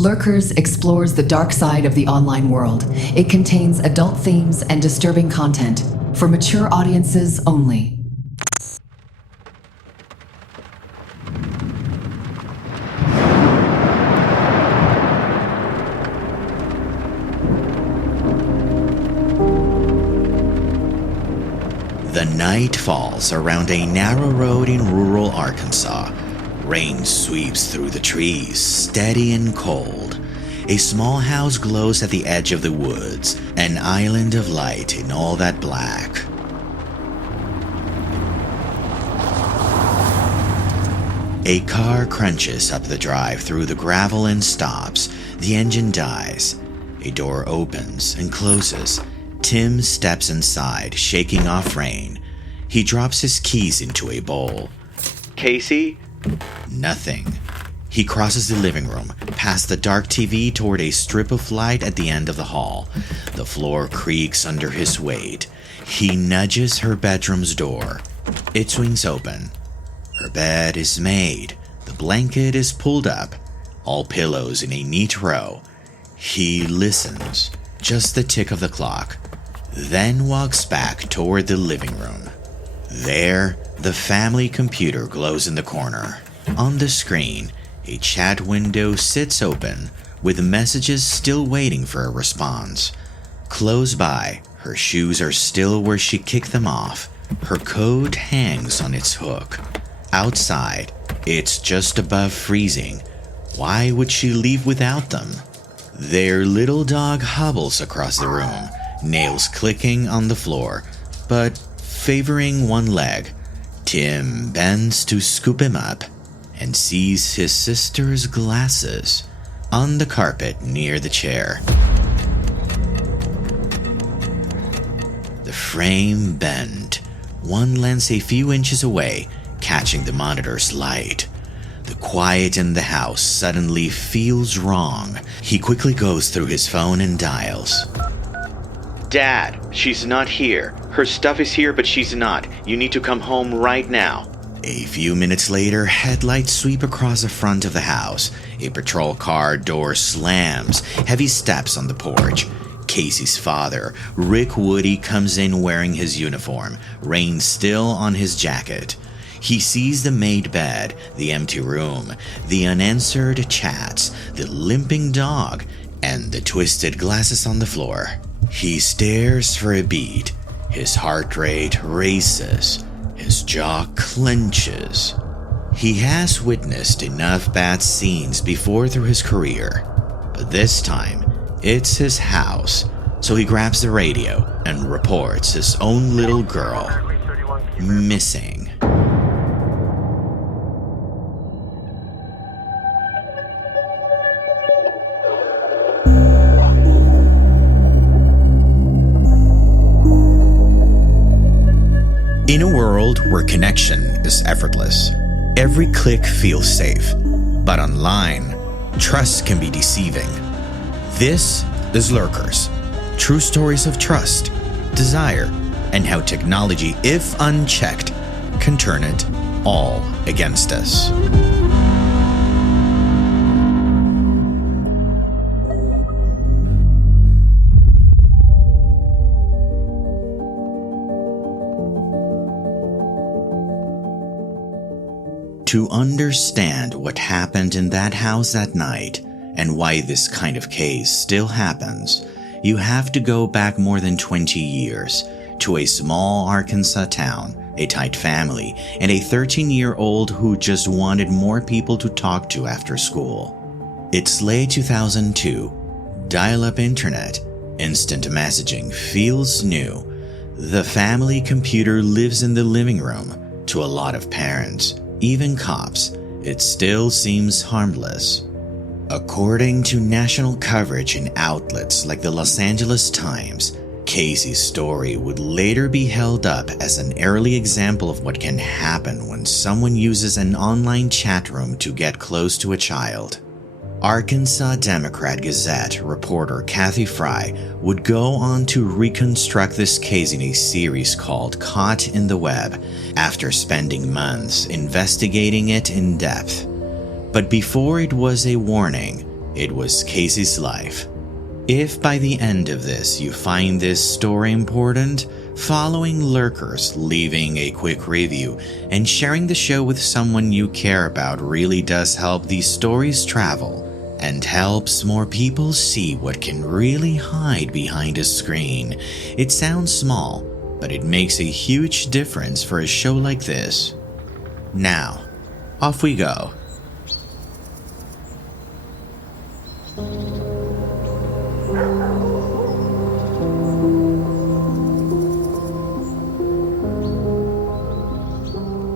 Lurkers explores the dark side of the online world. It contains adult themes and disturbing content for mature audiences only. The night falls around a narrow road in rural Arkansas. Rain sweeps through the trees, steady and cold. A small house glows at the edge of the woods, an island of light in all that black. A car crunches up the drive through the gravel and stops. The engine dies. A door opens and closes. Tim steps inside, shaking off rain. He drops his keys into a bowl. "Casey?" Nothing. He crosses the living room, past the dark TV toward a strip of light at the end of the hall. The floor creaks under his weight. He nudges her bedroom's door. It swings open. Her bed is made. The blanket is pulled up, all pillows in a neat row. He listens, just the tick of the clock, then walks back toward the living room. There, the family computer glows in the corner. On the screen, a chat window sits open, with messages still waiting for a response. Close by, her shoes are still where she kicked them off. Her coat hangs on its hook. Outside, it's just above freezing. Why would she leave without them? Their little dog hobbles across the room, nails clicking on the floor, but favoring one leg. Tim bends to scoop him up and sees his sister's glasses on the carpet near the chair. The frame bent, one lens a few inches away, catching the monitor's light. The quiet in the house suddenly feels wrong. He quickly goes through his phone and dials. "Dad, she's not here. Her stuff is here, but she's not. You need to come home right now." A few minutes later, headlights sweep across the front of the house. A patrol car door slams, heavy steps on the porch. Casey's father, Rick Woody, comes in wearing his uniform, rain still on his jacket. He sees the made bed, the empty room, the unanswered chats, the limping dog, and the twisted glasses on the floor. He stares for a beat. His heart rate races. His jaw clenches. He has witnessed enough bad scenes before through his career, but this time, it's his house, so he grabs the radio and reports his own little girl missing. In a world where connection is effortless, every click feels safe. But online, trust can be deceiving. This is Lurkers, true stories of trust, desire, and how technology, if unchecked, can turn it all against us. To understand what happened in that house that night and why this kind of case still happens, you have to go back more than 20 years to a small Arkansas town, a tight family, and a 13-year-old who just wanted more people to talk to after school. It's late 2002. Dial-up internet, instant messaging feels new. The family computer lives in the living room. To a lot of parents, even cops, it still seems harmless. According to national coverage in outlets like the Los Angeles Times, Casey's story would later be held up as an early example of what can happen when someone uses an online chat room to get close to a child. Arkansas Democrat-Gazette reporter Kathy Fry would go on to reconstruct this case in a series called Caught in the Web after spending months investigating it in depth. But before it was a warning, It was Casey's life. If by the end of this you find this story important, following lurkers, leaving a quick review, and sharing the show with someone you care about really does help these stories travel and helps more people see what can really hide behind a screen. It sounds small, but it makes a huge difference for a show like this. Now, off we go.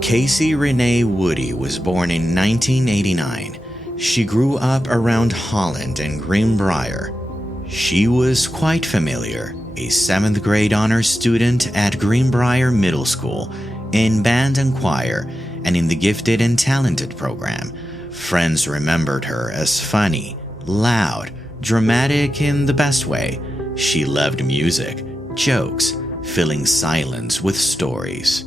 Casey Renee Woody was born in 1989. She grew up around Holland and Greenbrier. She was quite familiar, a 7th grade honors student at Greenbrier Middle School, in band and choir, and in the gifted and talented program. Friends remembered her as funny, loud, dramatic in the best way. She loved music, jokes, filling silence with stories.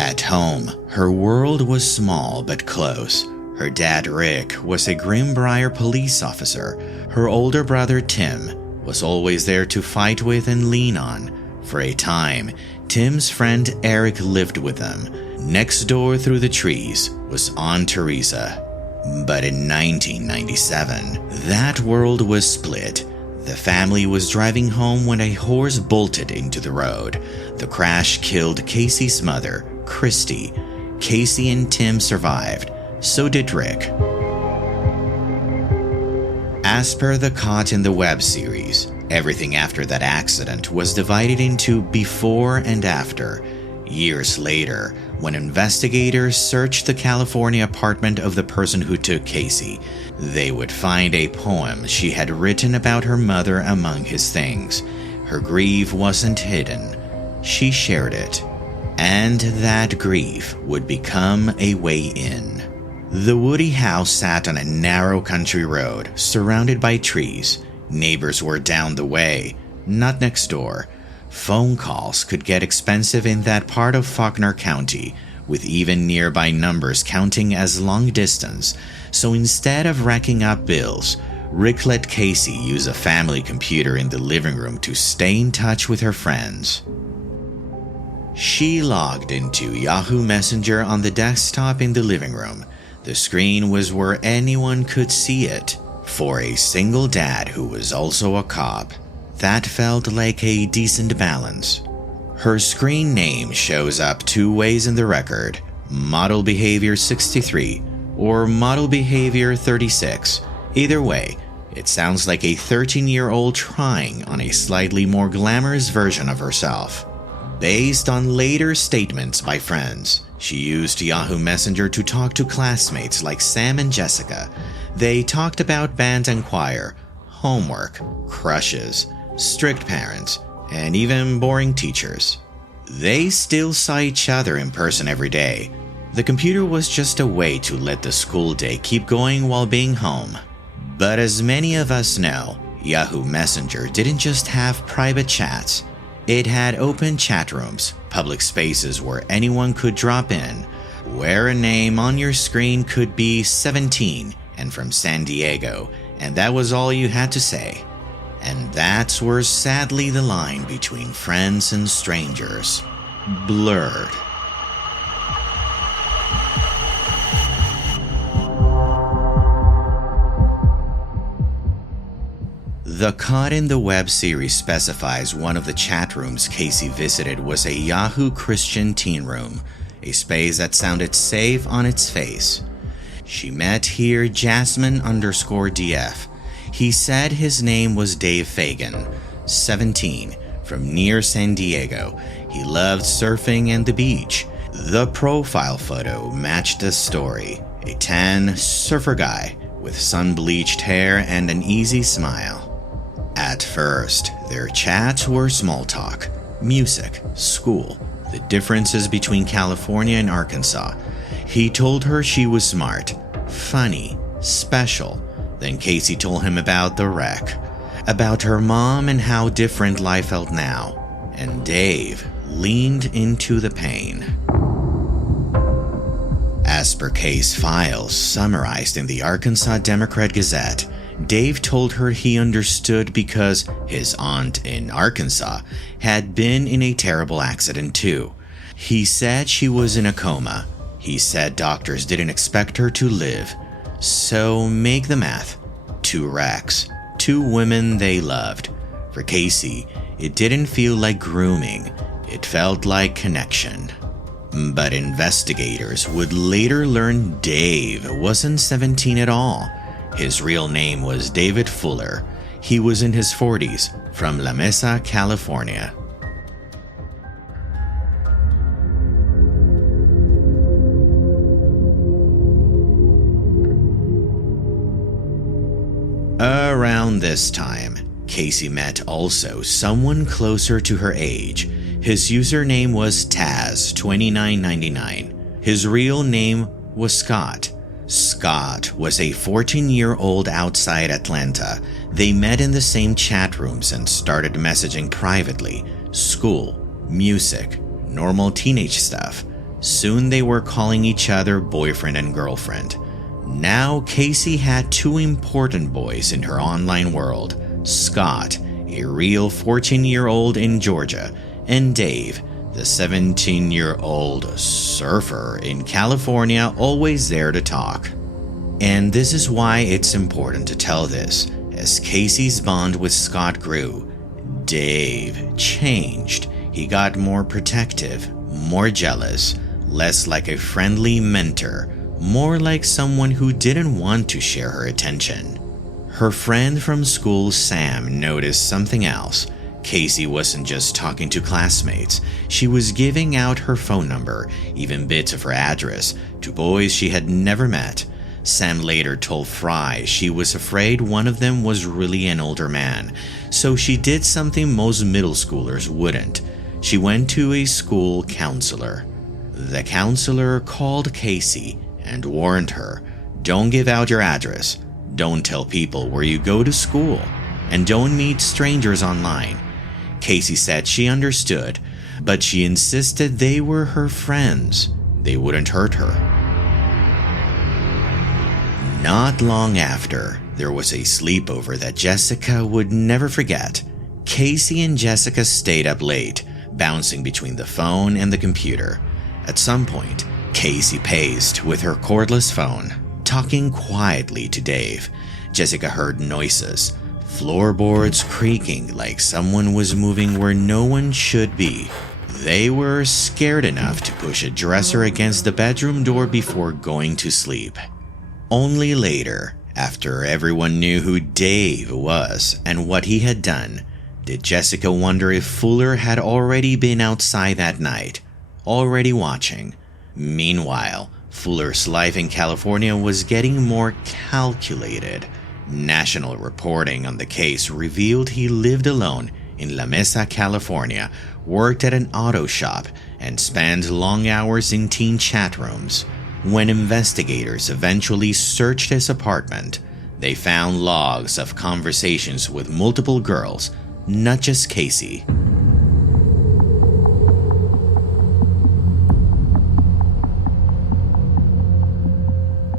At home, her world was small but close. Her dad, Rick, was a Greenbrier police officer. Her older brother, Tim, was always there to fight with and lean on. For a time, Tim's friend Eric lived with them. Next door through the trees was Aunt Teresa. But in 1997, that world was split. The family was driving home when a horse bolted into the road. The crash killed Casey's mother, Christy. Casey and Tim survived. So did Rick. As per the Caught in the Web series, everything after that accident was divided into before and after. Years later, when investigators searched the California apartment of the person who took Casey, they would find a poem she had written about her mother among his things. Her grief wasn't hidden. She shared it. And that grief would become a way in. The Woody house sat on a narrow country road, surrounded by trees. Neighbors were down the way, not next door. Phone calls could get expensive in that part of Faulkner County, with even nearby numbers counting as long distance. So instead of racking up bills, Rick let Casey use a family computer in the living room to stay in touch with her friends. She logged into Yahoo Messenger on the desktop in the living room. The screen was where anyone could see it. For a single dad who was also a cop, that felt like a decent balance. Her screen name shows up 2 ways in the record: Model Behavior 63 or Model Behavior 36. Either way, it sounds like a 13-year-old trying on a slightly more glamorous version of herself. Based on later statements by friends, she used Yahoo Messenger to talk to classmates like Sam and Jessica. They talked about band and choir, homework, crushes, strict parents, and even boring teachers. They still saw each other in person every day. The computer was just a way to let the school day keep going while being home. But as many of us know, Yahoo Messenger didn't just have private chats. It had open chat rooms, public spaces where anyone could drop in, where a name on your screen could be 17 and from San Diego, and that was all you had to say. And that's where sadly the line between friends and strangers blurred. The Caught in the Web series specifies one of the chat rooms Casey visited was a Yahoo Christian teen room, a space that sounded safe on its face. She met here Jasmine_DF. He said his name was Dave Fagan, 17, from near San Diego. He loved surfing and the beach. The profile photo matched the story. A tan surfer guy with sun-bleached hair and an easy smile. At first, their chats were small talk, music, school, the differences between California and Arkansas. He told her she was smart, funny, special. Then Casey told him about the wreck, about her mom and how different life felt now. And Dave leaned into the pain. As per case files summarized in the Arkansas Democrat Gazette, Dave told her he understood because his aunt in Arkansas had been in a terrible accident too. He said she was in a coma. He said doctors didn't expect her to live. So make the math. 2 wrecks, 2 women they loved. For Casey, it didn't feel like grooming. It felt like connection. But investigators would later learn Dave wasn't 17 at all. His real name was David Fuller. He was in his 40s, from La Mesa, California. Around this time, Casey met also someone closer to her age. His username was Taz2999. His real name was Scott. Scott was a 14-year-old outside Atlanta. They met in the same chat rooms and started messaging privately. School, music, normal teenage stuff. Soon they were calling each other boyfriend and girlfriend. Now Casey had 2 important boys in her online world. Scott, a real 14-year-old in Georgia, and Dave, the 17-year-old surfer in California, always there to talk. And this is why it's important to tell this. As Casey's bond with Scott grew, Dave changed. He got more protective, more jealous, less like a friendly mentor, more like someone who didn't want to share her attention. Her friend from school, Sam, noticed something else. Casey wasn't just talking to classmates. She was giving out her phone number, even bits of her address, to boys she had never met. Sam later told Fry she was afraid one of them was really an older man, so she did something most middle schoolers wouldn't. She went to a school counselor. The counselor called Casey and warned her, "Don't give out your address, don't tell people where you go to school, and don't meet strangers online." Casey said she understood, but she insisted they were her friends. They wouldn't hurt her. Not long after, there was a sleepover that Jessica would never forget. Casey and Jessica stayed up late, bouncing between the phone and the computer. At some point, Casey paced with her cordless phone, talking quietly to Dave. Jessica heard noises, floorboards creaking like someone was moving where no one should be. They were scared enough to push a dresser against the bedroom door before going to sleep. Only later, after everyone knew who Dave was and what he had done, did Jessica wonder if Fuller had already been outside that night, already watching. Meanwhile, Fuller's life in California was getting more calculated. National reporting on the case revealed he lived alone in La Mesa, California, worked at an auto shop, and spent long hours in teen chat rooms. When investigators eventually searched his apartment, they found logs of conversations with multiple girls, not just Casey.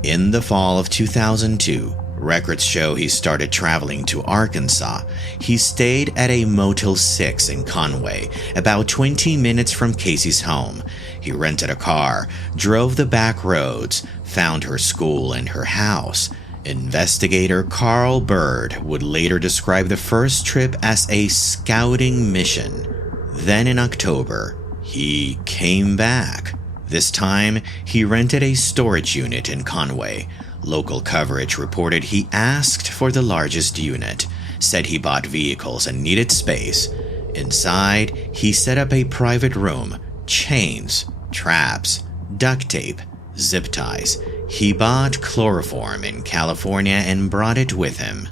In the fall of 2002, records show he started traveling to Arkansas. He stayed at a Motel 6 in Conway, about 20 minutes from Casey's home. He rented a car, drove the back roads, found her school and her house. Investigator Carl Bird would later describe the first trip as a scouting mission. Then in October, he came back. This time, he rented a storage unit in Conway. Local coverage reported he asked for the largest unit, said he bought vehicles and needed space. Inside, he set up a private room, chains, traps, duct tape, zip ties. He bought chloroform in California and brought it with him.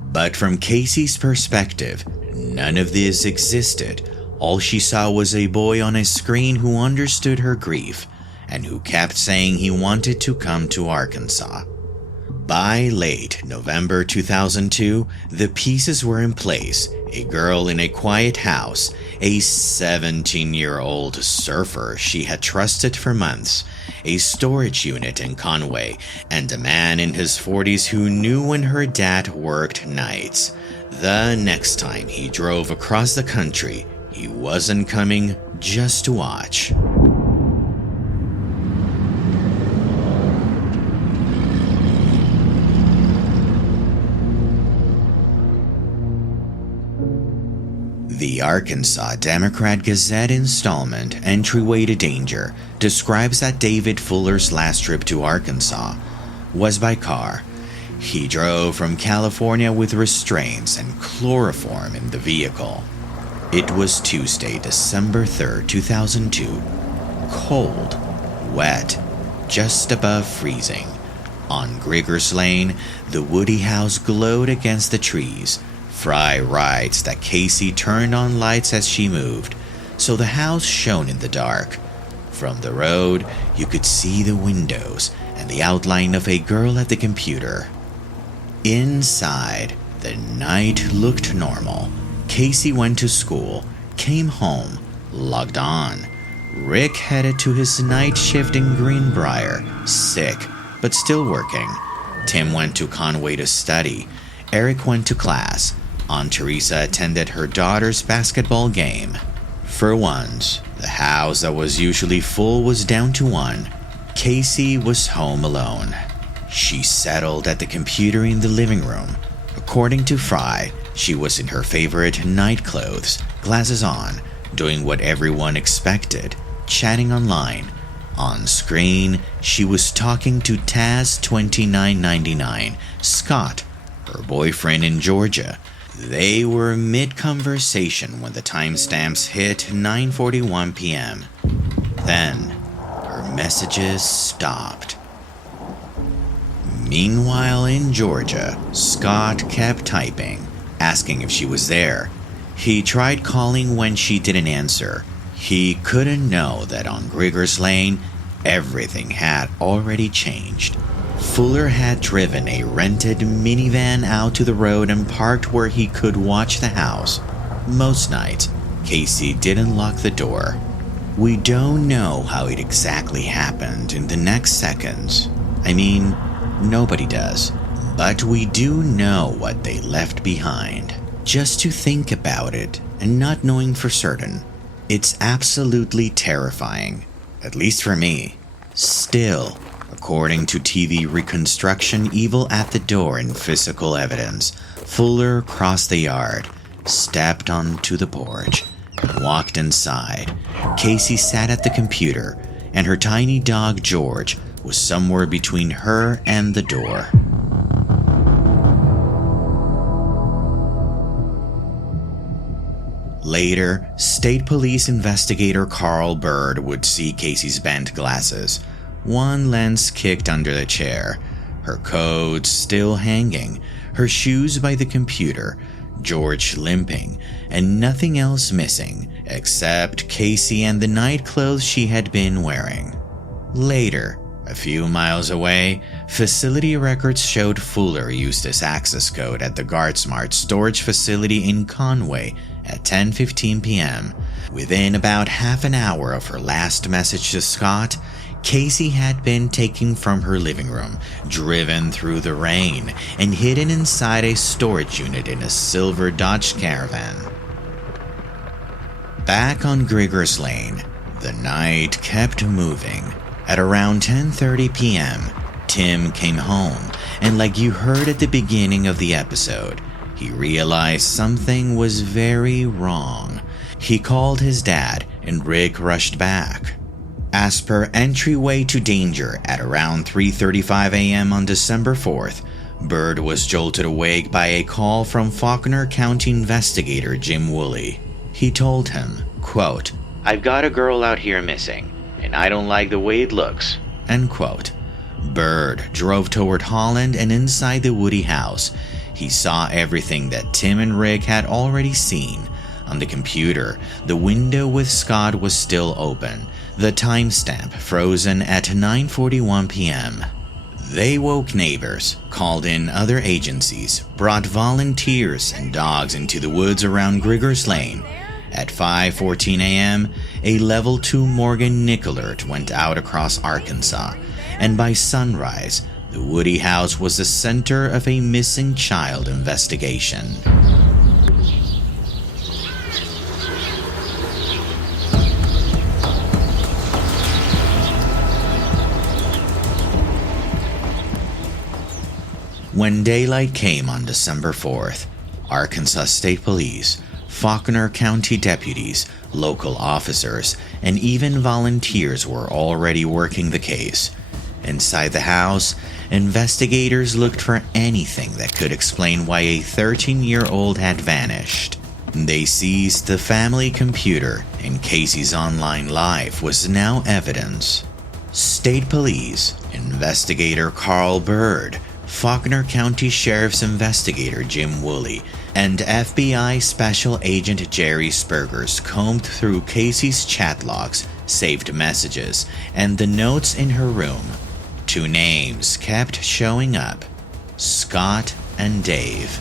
But from Casey's perspective, none of this existed. All she saw was a boy on a screen who understood her grief and who kept saying he wanted to come to Arkansas. By late November 2002, the pieces were in place. A girl in a quiet house, a 17-year-old surfer she had trusted for months, a storage unit in Conway, and a man in his 40s who knew when her dad worked nights. The next time he drove across the country, he wasn't coming just to watch. The Arkansas Democrat-Gazette installment Entryway to Danger describes that David Fuller's last trip to Arkansas was by car. He drove from California with restraints and chloroform in the vehicle. It was Tuesday, December 3rd, 2002. Cold, wet, just above freezing. On Grigors Lane, the Woody house glowed against the trees. Fry writes that Casey turned on lights as she moved, so the house shone in the dark. From the road, you could see the windows and the outline of a girl at the computer. Inside, the night looked normal. Casey went to school, came home, logged on. Rick headed to his night shift in Greenbrier, sick, but still working. Tim went to Conway to study. Eric went to class. Aunt Teresa attended her daughter's basketball game. For once, the house that was usually full was down to one. Casey was home alone. She settled at the computer in the living room. According to Fry, she was in her favorite night clothes, glasses on, doing what everyone expected, chatting online. On screen, she was talking to Taz2999, Scott, her boyfriend in Georgia. They were mid-conversation when the timestamps hit 9:41 p.m. Then, her messages stopped. Meanwhile in Georgia, Scott kept typing, asking if she was there. He tried calling when she didn't answer. He couldn't know that on Grigors Lane, everything had already changed. Fuller had driven a rented minivan out to the road and parked where he could watch the house. Most nights, Casey didn't lock the door. We don't know how it exactly happened in the next seconds. I mean, nobody does. But we do know what they left behind. Just to think about it and not knowing for certain, it's absolutely terrifying. At least for me. Still, according to TV reconstruction, evil at the door and physical evidence, Fuller crossed the yard, stepped onto the porch, and walked inside. Casey sat at the computer, and her tiny dog George was somewhere between her and the door. Later, State Police investigator Carl Bird would see Casey's bent glasses, one lens kicked under the chair, her coat still hanging, her shoes by the computer, George limping, and nothing else missing except Casey and the night clothes she had been wearing. Later, a few miles away, facility records showed Fuller used his access code at the GuardSmart storage facility in Conway at 10:15 p.m. Within about half an hour of her last message to Scott, Casey had been taken from her living room, driven through the rain, and hidden inside a storage unit in a silver Dodge Caravan. Back on Grigors Lane, the night kept moving. At around 10:30 p.m., Tim came home, and like you heard at the beginning of the episode, he realized something was very wrong. He called his dad, and Rick rushed back. As per Entryway to Danger at around 3:35 a.m. on December 4th, Bird was jolted awake by a call from Faulkner County investigator Jim Woolley. He told him, quote, "I've got a girl out here missing, and I don't like the way it looks," end quote. Bird drove toward Holland, and inside the Woody house, he saw everything that Tim and Rick had already seen. On the computer, the window with Scott was still open, the timestamp frozen at 9:41 p.m. They woke neighbors, called in other agencies, brought volunteers and dogs into the woods around Griggers Lane. At 5:14 a.m., a Level 2 Morgan Nick alert went out across Arkansas, and by sunrise, the Woody house was the center of a missing child investigation. When daylight came on December 4th, Arkansas State Police, Faulkner County deputies, local officers, and even volunteers were already working the case. Inside the house, investigators looked for anything that could explain why a 13-year-old had vanished. They seized the family computer, and Casey's online life was now evidence. State Police investigator Carl Bird, Faulkner County Sheriff's investigator Jim Woolley, and FBI Special Agent Jerry Spurgers combed through Casey's chat logs, saved messages, and the notes in her room. Two names kept showing up: Scott and Dave.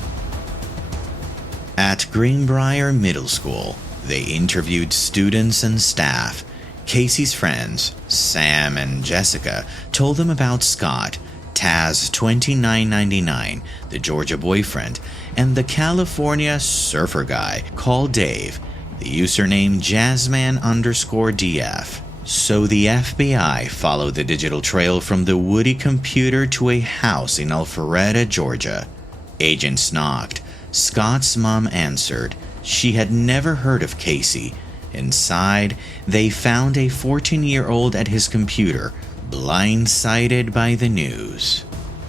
At Greenbrier Middle School, they interviewed students and staff. Casey's friends, Sam and Jessica, told them about Scott, Taz 2999, the Georgia boyfriend, and the California surfer guy called Dave, the username Jazzman_DF. So the FBI followed the digital trail from the Woody computer to a house in Alpharetta, Georgia. Agents knocked. Scott's mom answered. She had never heard of Casey. Inside, they found a 14-year-old at his computer, blindsided by the news.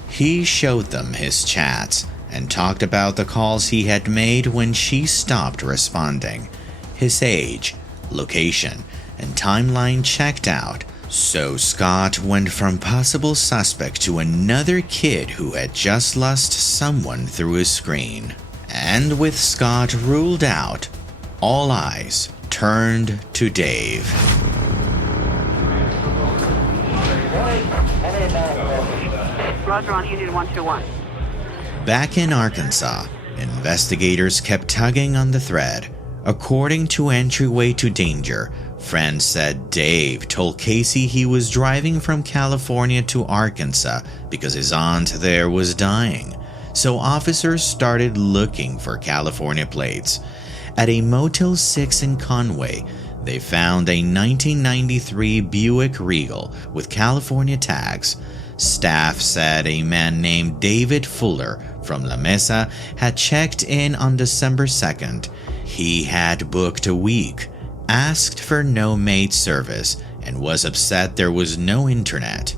He showed them his chats and talked about the calls he had made when she stopped responding. His age, location, and timeline checked out, so Scott went from possible suspect to another kid who had just lost someone through his screen. And with Scott ruled out, all eyes turned to Dave. Roger on Union 121. Back in Arkansas, investigators kept tugging on the thread. According to Entryway to Danger, friends said Dave told Casey he was driving from California to Arkansas because his aunt there was dying. So officers started looking for California plates. At a Motel 6 in Conway, they found a 1993 Buick Regal with California tags. Staff said a man named David Fuller from La Mesa had checked in on December 2nd. He had booked a week, asked for no maid service, and was upset there was no internet.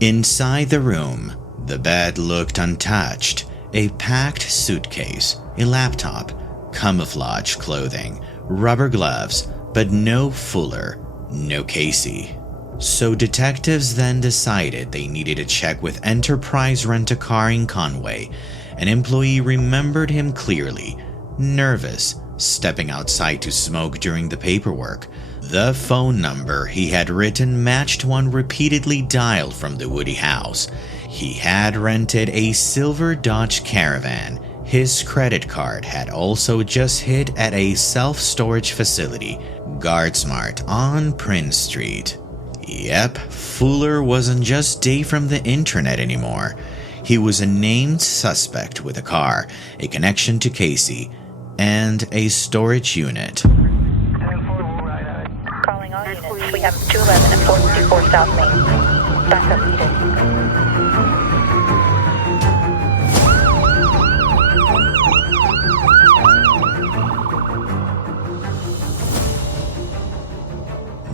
Inside the room, the bed looked untouched. A packed suitcase, a laptop, camouflage clothing, rubber gloves, but no Fuller, no Casey. So detectives then decided they needed to check with Enterprise Rent-A-Car in Conway. An employee remembered him clearly, nervous, stepping outside to smoke during the paperwork. The phone number he had written matched one repeatedly dialed from the Woody house. He had rented a silver Dodge Caravan. His credit card had also just hit at a self-storage facility, GuardSmart on Prince Street. Yep, Fuller wasn't just Dave from the internet anymore. He was a named suspect with a car, a connection to Casey, and a storage unit. Calling all units. We have 211 and 454 South Main. Backup needed.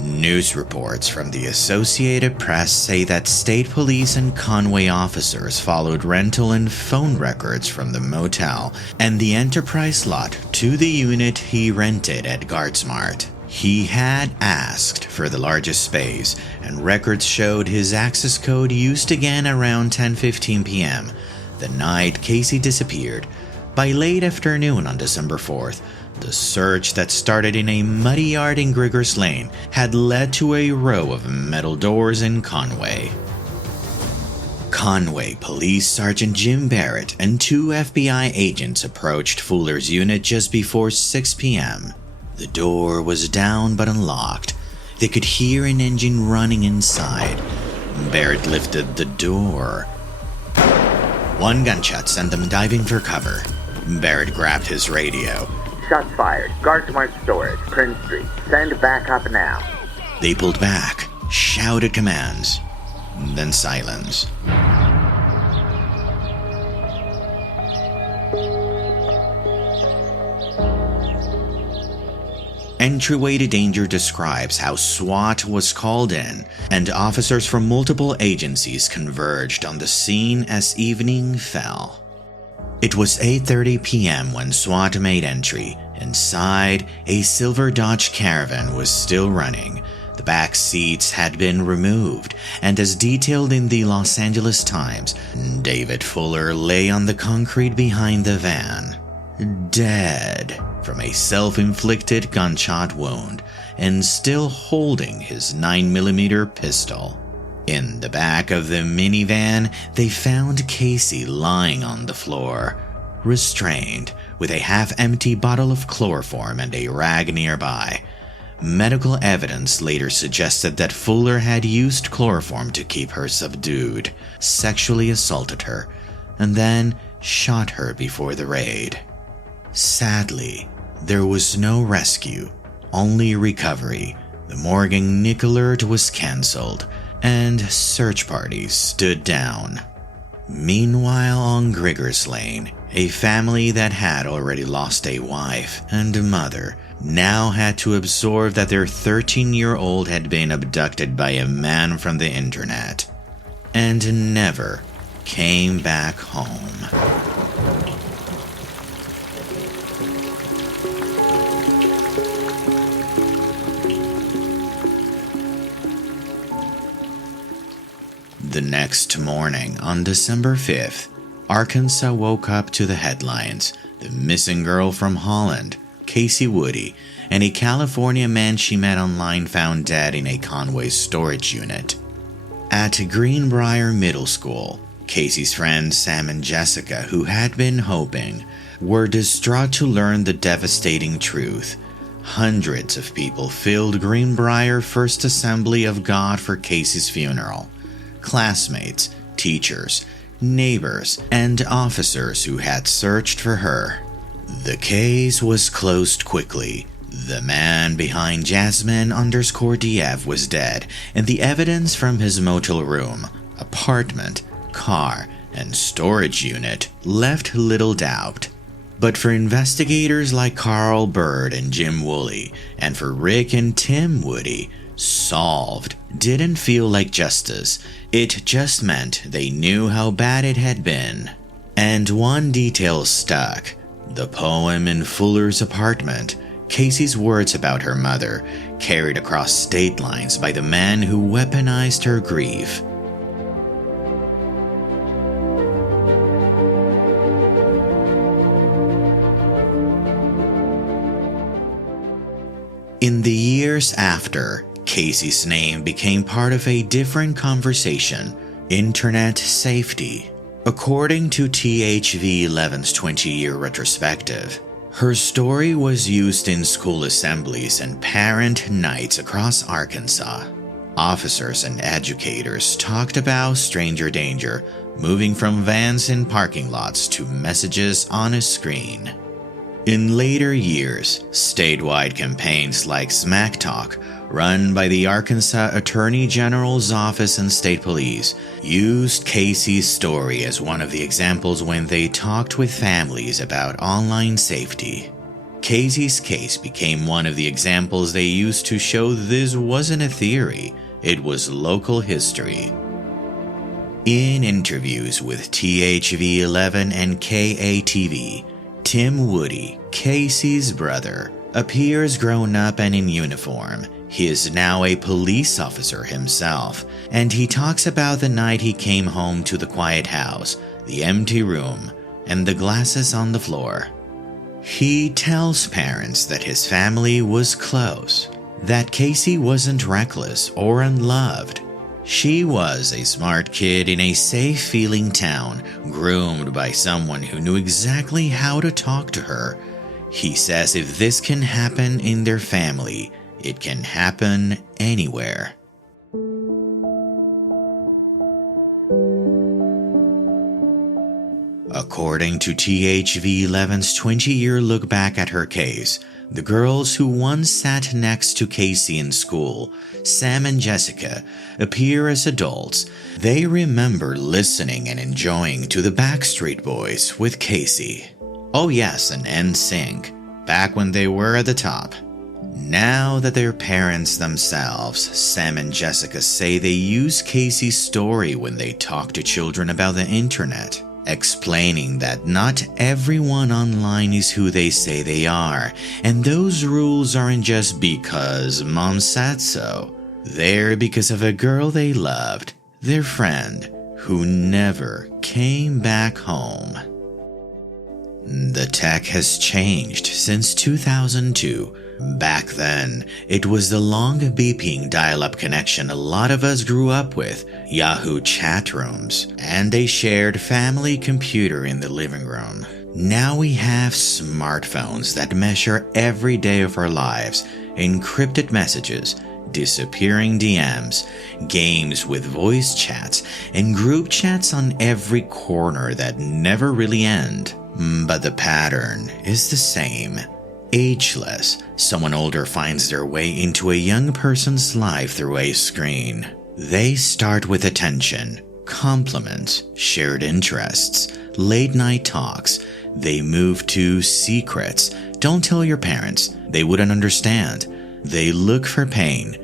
News reports from the Associated Press say that state police and Conway officers followed rental and phone records from the motel and the Enterprise lot to the unit he rented at GuardSmart. He had asked for the largest space, and records showed his access code used again around 10:15 p.m., the night Casey disappeared. By late afternoon on December 4th, the search that started in a muddy yard in Griggers Lane had led to a row of metal doors in Conway. Conway Police Sergeant Jim Barrett and 2 FBI agents approached Fuller's unit just before 6 p.m. The door was down but unlocked. They could hear an engine running inside. Barrett lifted the door. One gunshot sent them diving for cover. Barrett grabbed his radio. Shots fired. Guard Smart Storage, Prince Street. Send backup now. They pulled back, shouted commands, then silence. Entryway to Danger describes how SWAT was called in, and officers from multiple agencies converged on the scene as evening fell. It was 8:30 p.m. when SWAT made entry. Inside, a silver Dodge Caravan was still running. The back seats had been removed, and as detailed in the Los Angeles Times, David Fuller lay on the concrete behind the van, dead from a self-inflicted gunshot wound, and still holding his 9mm pistol. In the back of the minivan, they found Casey lying on the floor, restrained, with a half-empty bottle of chloroform and a rag nearby. Medical evidence later suggested that Fuller had used chloroform to keep her subdued, sexually assaulted her, and then shot her before the raid. Sadly, there was no rescue, only recovery. The morgue in Nickel Alert was cancelled, and search parties stood down. Meanwhile, on Griggers Lane, a family that had already lost a wife and a mother now had to absorb that their 13-year-old had been abducted by a man from the internet and never came back home. The next morning, on December 5th, Arkansas woke up to the headlines. The missing girl from Holland, Casey Woody, and a California man she met online found dead in a Conway storage unit. At Greenbrier Middle School, Casey's friends Sam and Jessica, who had been hoping, were distraught to learn the devastating truth. Hundreds of people filled Greenbrier First Assembly of God for Casey's funeral. Classmates, teachers, neighbors, and officers who had searched for her. The case was closed quickly. The man behind Jasmine_DF was dead, and the evidence from his motel room, apartment, car, and storage unit left little doubt. But for investigators like Carl Bird and Jim Woolley, and for Rick and Tim Woody, solved didn't feel like justice. It just meant they knew how bad it had been. And one detail stuck. The poem in Fuller's apartment, Casey's words about her mother, carried across state lines by the man who weaponized her grief. In the years after, Casey's name became part of a different conversation: internet safety. According to THV11's 20-year retrospective, her story was used in school assemblies and parent nights across Arkansas. Officers and educators talked about stranger danger, moving from vans in parking lots to messages on a screen. In later years, statewide campaigns like Smack Talk, run by the Arkansas Attorney General's Office and State Police, used Casey's story as one of the examples when they talked with families about online safety. Casey's case became one of the examples they used to show this wasn't a theory, it was local history. In interviews with THV11 and KATV, Tim Woody, Casey's brother, appears grown up and in uniform. He is now a police officer himself, and he talks about the night he came home to the quiet house, the empty room, and the glasses on the floor. He tells parents that his family was close, that Casey wasn't reckless or unloved. She was a smart kid in a safe-feeling town, groomed by someone who knew exactly how to talk to her. He says if this can happen in their family, it can happen anywhere. According to THV11's 20-year look back at her case, the girls who once sat next to Casey in school, Sam and Jessica, appear as adults. They remember listening and enjoying to the Backstreet Boys with Casey. Oh yes, and NSYNC, back when they were at the top. Now that they're parents themselves, Sam and Jessica say they use Casey's story when they talk to children about the internet, explaining that not everyone online is who they say they are, and those rules aren't just because mom said so. They're because of a girl they loved, their friend, who never came back home. The tech has changed since 2002. Back then, it was the long beeping dial-up connection a lot of us grew up with, Yahoo chat rooms, and a shared family computer in the living room. Now we have smartphones that measure every day of our lives, encrypted messages, disappearing DMs, games with voice chats, and group chats on every corner that never really end. But the pattern is the same. Ageless, someone older finds their way into a young person's life through a screen. They start with attention, compliments, shared interests, late-night talks. They move to secrets. Don't tell your parents, they wouldn't understand. They look for pain,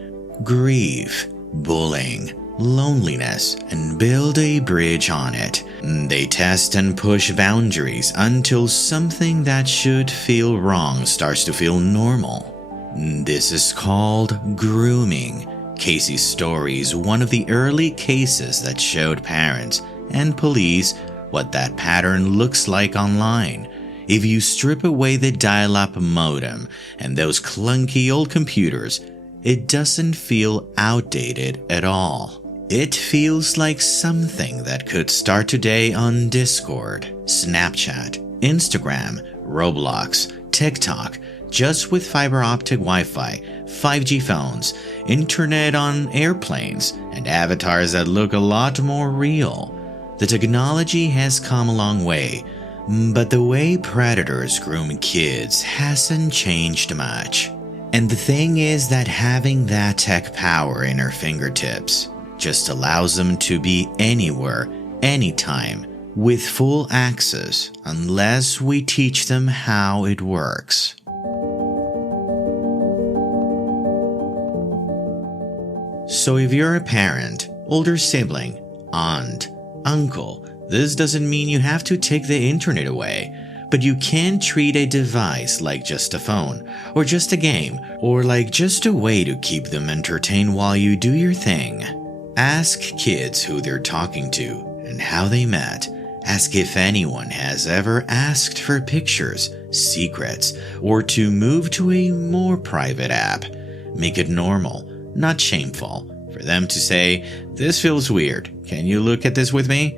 grief, bullying, loneliness, and build a bridge on it. They test and push boundaries until something that should feel wrong starts to feel normal. This is called grooming. Casey's story is one of the early cases that showed parents and police what that pattern looks like online. If you strip away the dial-up modem and those clunky old computers, it doesn't feel outdated at all. It feels like something that could start today on Discord, Snapchat, Instagram, Roblox, TikTok, just with fiber optic Wi-Fi, 5G phones, internet on airplanes, and avatars that look a lot more real. The technology has come a long way, but the way predators groom kids hasn't changed much. And the thing is that having that tech power in our fingertips just allows them to be anywhere, anytime, with full access, unless we teach them how it works. So if you're a parent, older sibling, aunt, uncle, this doesn't mean you have to take the internet away, but you can treat a device like just a phone, or just a game, or like just a way to keep them entertained while you do your thing. Ask kids who they're talking to and how they met. Ask if anyone has ever asked for pictures, secrets, or to move to a more private app. Make it normal, not shameful, for them to say, "This feels weird. Can you look at this with me?"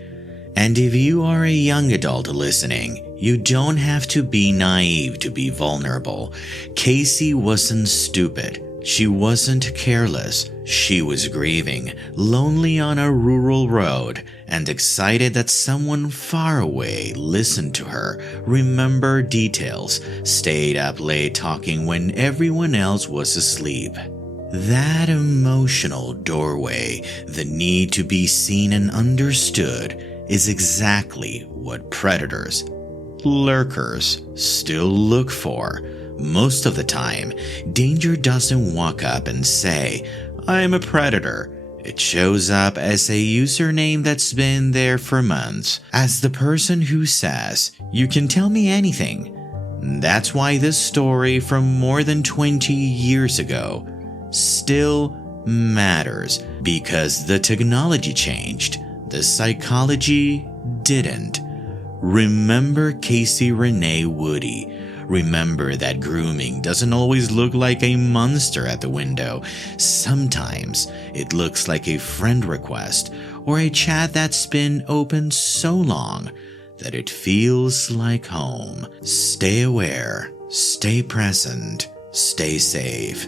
And if you are a young adult listening, you don't have to be naive to be vulnerable. Casey wasn't stupid. She wasn't careless. She was grieving, lonely on a rural road, and excited that someone far away listened to her, remembered details, stayed up late talking when everyone else was asleep. That emotional doorway, the need to be seen and understood, is exactly what predators, lurkers, still look for. Most of the time, danger doesn't walk up and say, "I'm a predator." It shows up as a username that's been there for months, as the person who says, "You can tell me anything." That's why this story from more than 20 years ago still matters, because the technology changed, the psychology didn't. Remember Casey Renee Woody. Remember that grooming doesn't always look like a monster at the window. Sometimes it looks like a friend request or a chat that's been open so long that it feels like home. Stay aware, stay present, stay safe.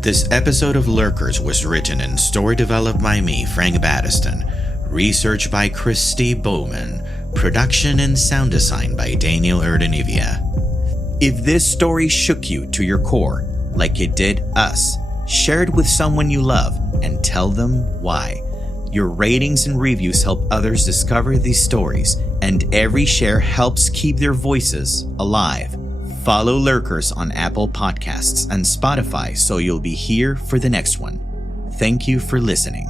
This episode of Lurkers was written and story developed by me, Frank Battiston. Research by Christy Bowman. Production and sound design by Daniel Erdenivia. If this story shook you to your core, like it did us, share it with someone you love and tell them why. Your ratings and reviews help others discover these stories, and every share helps keep their voices alive. Follow Lurkers on Apple Podcasts and Spotify so you'll be here for the next one. Thank you for listening.